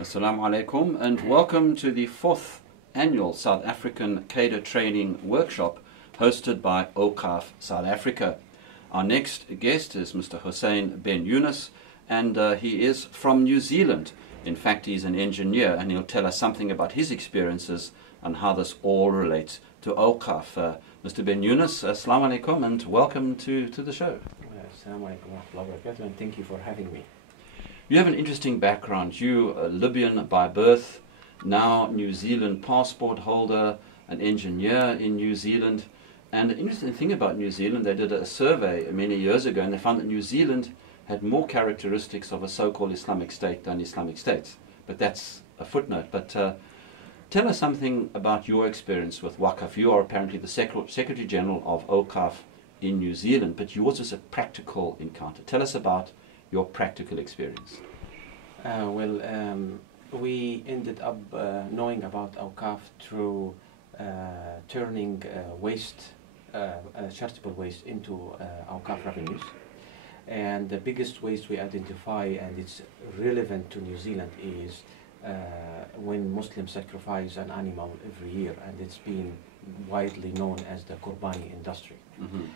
Assalamu alaikum and welcome to the 4th annual South African Cadre training workshop hosted by Waqf South Africa. Our next guest is Mr. Husayn bin Younis, and he is from New Zealand. In fact, he's an engineer and he'll tell us something about his experiences and how this all relates to Waqf. Mr. bin Younis, Assalamu alaikum and welcome to the show. Assalamu alaikum wa rahmatullahi wa barakatuh, and thank you for having me. You have an interesting background. You are Libyan by birth, now New Zealand passport holder, an engineer in New Zealand. And an interesting thing about New Zealand, they did a survey many years ago and they found that New Zealand had more characteristics of a so-called Islamic state than Islamic states. But that's a footnote. But tell us something about your experience with Waqf. You are apparently the Secretary General of Waqf in New Zealand, but yours is a practical encounter. Tell us about your practical experience. We ended up knowing about Waqf through turning charitable waste into Waqf revenues. And the biggest waste we identify, and it's relevant to New Zealand, is when Muslims sacrifice an animal every year, and it's been widely known as the Qurbani industry. Mm-hmm.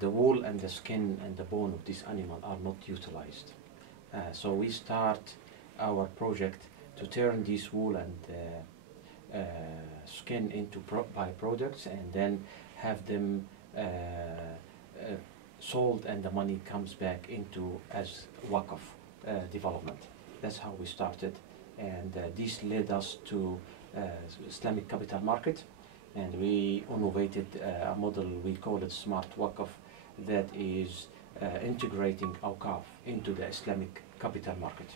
The wool and the skin and the bone of this animal are not utilized. So we start our project to turn this wool and skin into byproducts and then have them sold, and the money comes back into as Waqf development. That's how we started, and this led us to Islamic capital market. And we innovated a model, we call it Smart Waqf, that is integrating Waqf into the Islamic capital market.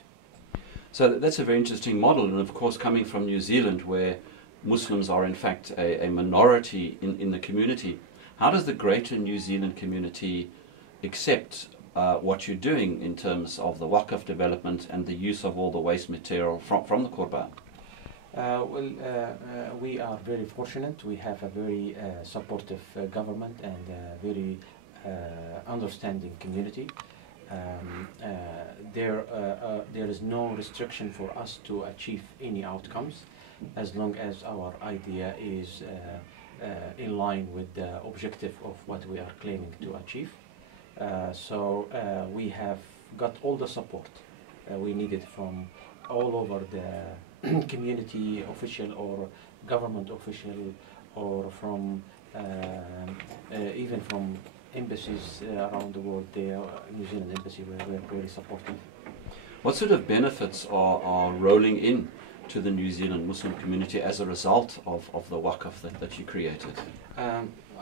So that's a very interesting model, and of course coming from New Zealand, where Muslims are in fact a minority in the community. How does the greater New Zealand community accept what you're doing in terms of the Waqf development and the use of all the waste material from the Qurban? We are very fortunate. We have a very supportive government and a very understanding community. There is no restriction for us to achieve any outcomes as long as our idea is in line with the objective of what we are claiming to achieve. So we have got all the support we needed from all over the community official or government official, or from even from embassies around the world. The New Zealand embassy were very supportive. What sort of benefits are rolling in to the New Zealand Muslim community as a result of the Waqf that you created?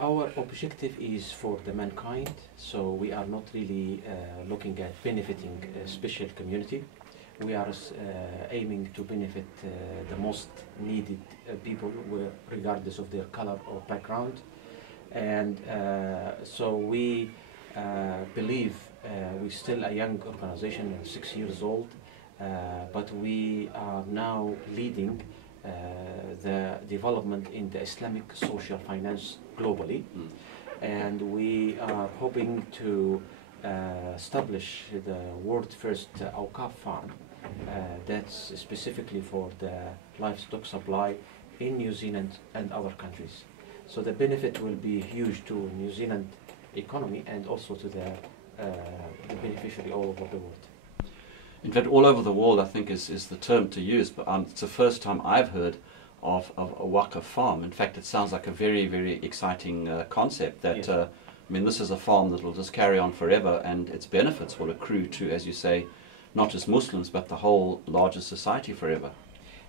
Our objective is for the mankind, so we are not really looking at benefiting a special community. We are aiming to benefit the most needed people, regardless of their color or background. And so we believe we're still a young organization, 6 years old, but we are now leading the development in the Islamic social finance globally. And we are hoping to establish the world's first Waqf farm that's specifically for the livestock supply in New Zealand and other countries. So the benefit will be huge to New Zealand economy and also to the beneficiary all over the world. In fact, all over the world, I think is the term to use, but it's the first time I've heard of a Waqf farm. In fact, it sounds like a very, very exciting concept that, yes. I mean, this is a farm that will just carry on forever, and its benefits will accrue to, as you say, not just Muslims, but the whole larger society forever.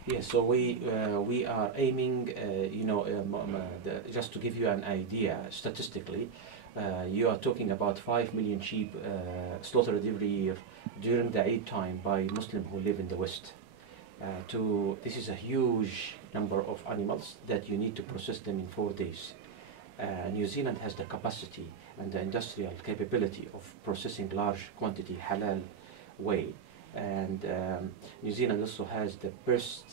Yes, so we are aiming, just to give you an idea, statistically, you are talking about 5 million sheep slaughtered every year during the Eid time by Muslims who live in the West. This is a huge number of animals that you need to process them in 4 days. New Zealand has the capacity and the industrial capability of processing large quantity halal way. And New Zealand also has the best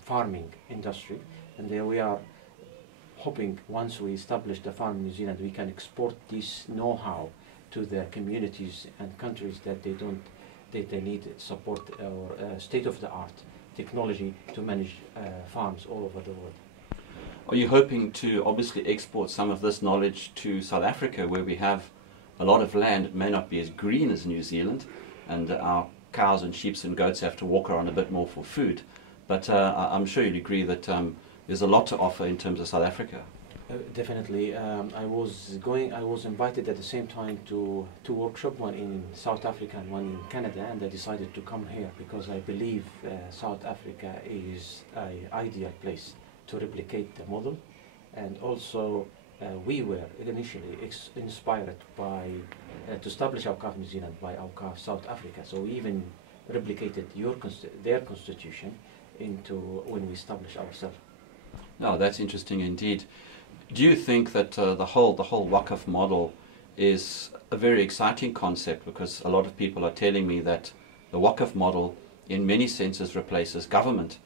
farming industry, and there we are hoping once we establish the farm in New Zealand, we can export this know-how to the communities and countries that they don't they need support or state-of-the-art technology to manage farms all over the world. Are you hoping to obviously export some of this knowledge to South Africa, where we have a lot of land? It may not be as green as New Zealand, and our cows and sheep and goats have to walk around a bit more for food. But I'm sure you'd agree that there's a lot to offer in terms of South Africa. Definitely. I was invited at the same time to two workshops, one in South Africa and one in Canada, and I decided to come here because I believe South Africa is an ideal place to replicate the model. And also we were initially inspired by to establish Waqf New Zealand by Waqf South Africa. So we even replicated their constitution into when we established ourselves. No, that's interesting indeed. Do you think that the whole Waqf model is a very exciting concept? Because a lot of people are telling me that the Waqf model in many senses replaces government.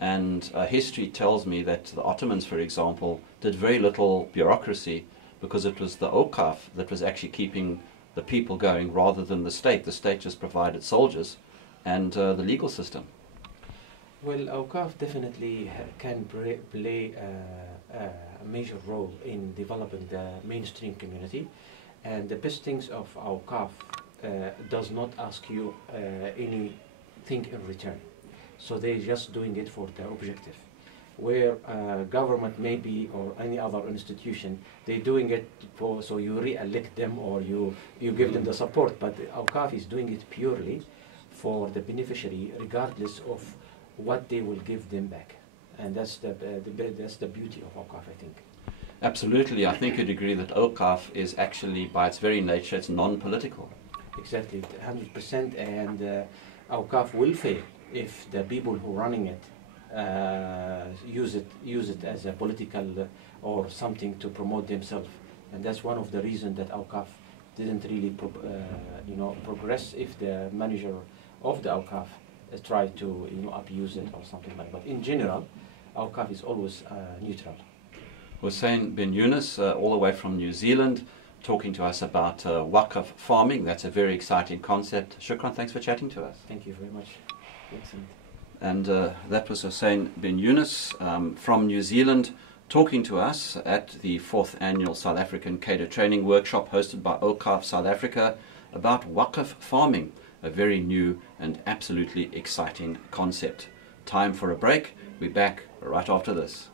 And history tells me that the Ottomans, for example, did very little bureaucracy because it was the Waqf that was actually keeping the people going rather than the state. The state just provided soldiers and the legal system. Well, Waqf definitely can play a major role in developing the mainstream community, and the best things of Waqf does not ask you anything in return. So they're just doing it for the objective. Where government maybe or any other institution, they're doing it for so you re-elect them or you give them the support, but Waqf is doing it purely for the beneficiary, regardless of what they will give them back. And that's the beauty of Waqf, I think. Absolutely. I think you'd agree that Waqf is actually, by its very nature, it's non-political. Exactly, 100%. And Waqf will fail if the people who are running it use it as a political or something to promote themselves. And that's one of the reasons that Waqf didn't really progress if the manager of the Waqf try to abuse it or something like that. But in general, Waqf is always neutral. Husayn bin Younis, all the way from New Zealand, talking to us about Waqf farming. That's a very exciting concept. Shukran, thanks for chatting to us. Thank you very much. Excellent. And that was Husayn bin Younis from New Zealand, talking to us at the 4th annual South African Cadre training workshop hosted by Waqf South Africa about Waqf farming, a very new and absolutely exciting concept. Time for a break. We're back right after this.